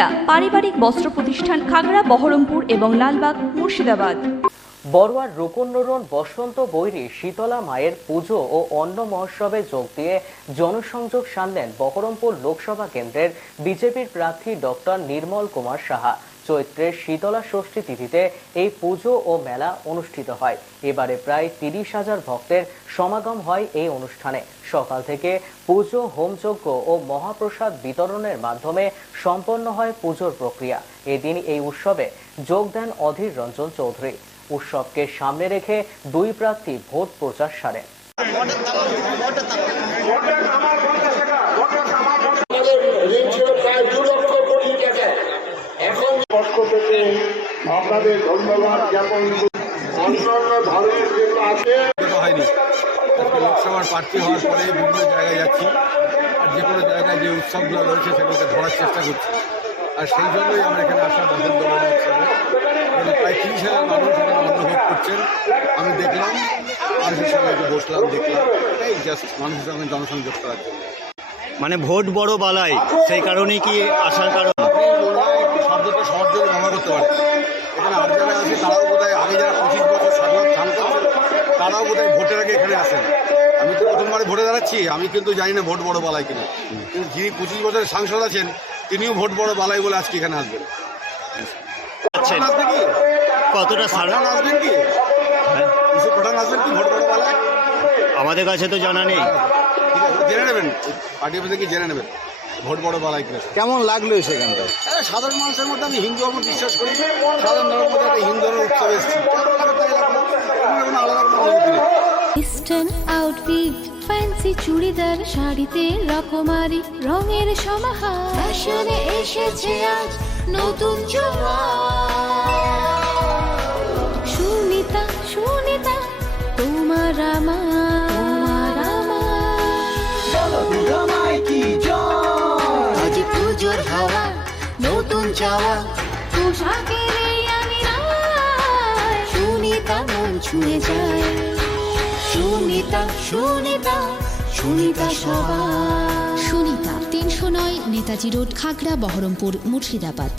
সুনিতা পারিবারিক বস্ত্র প্রতিষ্ঠান, খাগড়া, বহরমপুর এবং লালবাগ, মুর্শিদাবাদ। বড়ুয়ার রুকুন বসন্ত বৈরী শীতলা মায়ের পুজো ও অন্ন মহোৎসবে যোগ দিয়ে জনসংযোগ সানলেন বহরমপুর লোকসভা কেন্দ্রের বিজেপির প্রার্থী ডক্টর নির্মল কুমার সাহা। চৈত্রের শীতলা ষষ্ঠী তিথিতে এই পুজো ও মেলা অনুষ্ঠিত হয়। এবারে প্রায় 30,000 ভক্তের সমাগম হয় এই অনুষ্ঠানে। সকাল থেকে পুজো, হোমযজ্ঞ ও মহাপ্রসাদ বিতরণের মাধ্যমে সম্পন্ন হয় পুজোর প্রক্রিয়া। এদিন এই উৎসবে যোগ দেন অধীর রঞ্জন চৌধুরী। উৎসবকে সামনে রেখে দুই প্রার্থী ভোট প্রচার সারেন। আপনাদের ধন্যবাদ জ্ঞাপন। অন্যান্য ধরনের যেগুলো আছে হয়নি, লোকসভার প্রার্থী হওয়ার পরে বিভিন্ন জায়গায় যাচ্ছি, আর যে কোনো জায়গায় যে উৎসবগুলো রয়েছে সেগুলোকে ধরার চেষ্টা করছি। আর সেই জন্যই আমরা এখানে আসা বসন্ত বরণ উৎসবে প্রায় 30,000 মানুষ এখানে অন্নভোগ করছেন। আমি দেখলাম, মানুষের সঙ্গে একটু বসলাম, দেখলাম, এই জাস্ট মানুষের সঙ্গে জনসংযোগ করার জন্য। মানে ভোট বড় বালাই, সেই কারণেই কি আসার কারণ? আপনি মনে হয় শব্দটা সবার জন্য ব্যবহার করতে পারেন। এখানে আর যারা আছে তারাও বোধ হয় আগে যারা 25 বছর স্বাধীন কাম করছেন তারাও বোধ হয় ভোটের আগে এখানে আসেন। আমি তো প্রথমবারে ভোটে দাঁড়াচ্ছি, আমি কিন্তু জানি না ভোট বড় বালাই কিনা, কিন্তু যিনি 25 বছরের সাংসদ আছেন তিনিও ভোট বড় বালাই বলে আজকে এখানে আসবেন। আসবে কি? কতটা পাঠান আসবেন কি? কিছু পাঠান আসবেন কি ভোট বড় বালাই? আমাদের কাছে তো জানা নেই। ঠিক আছে, জেনে নেবেন, পার্টি অফিসে গিয়ে জেনে নেবেন ভোট বড় বালাই কিনা। কেমন লাগলো সেখানটায়? সাধারণ মানুষের মধ্যে আমি হিন্দু ধর্ম বিশ্বাস করি, সাধারণ ধর্মের মধ্যে একটা হিন্দু ধর্মের উৎসব এসেছি, কোনো আলাদা কোনো অনুভূতি নেই। ইস্টার্ন আউটফিট, ফ্যান্সি চুড়িদার, শাড়িতে রকমারি রঙের সমাহার, ফ্যাশনে এসেছে আজ নতুন সুনিতা, সুনিতা তোমার আমার, আজ পুজোর হাওয়া, নতুন চাওয়া, পোশাকের এই আঙিনায় সুনিতা মন ছুঁয়ে যায়। সুনিতা, সুনিতা, সুনিতা সবার। সুনিতা 309 নেতাজি রোড, খাগড়া, বহরমপুর, মুর্শিদাবাদ।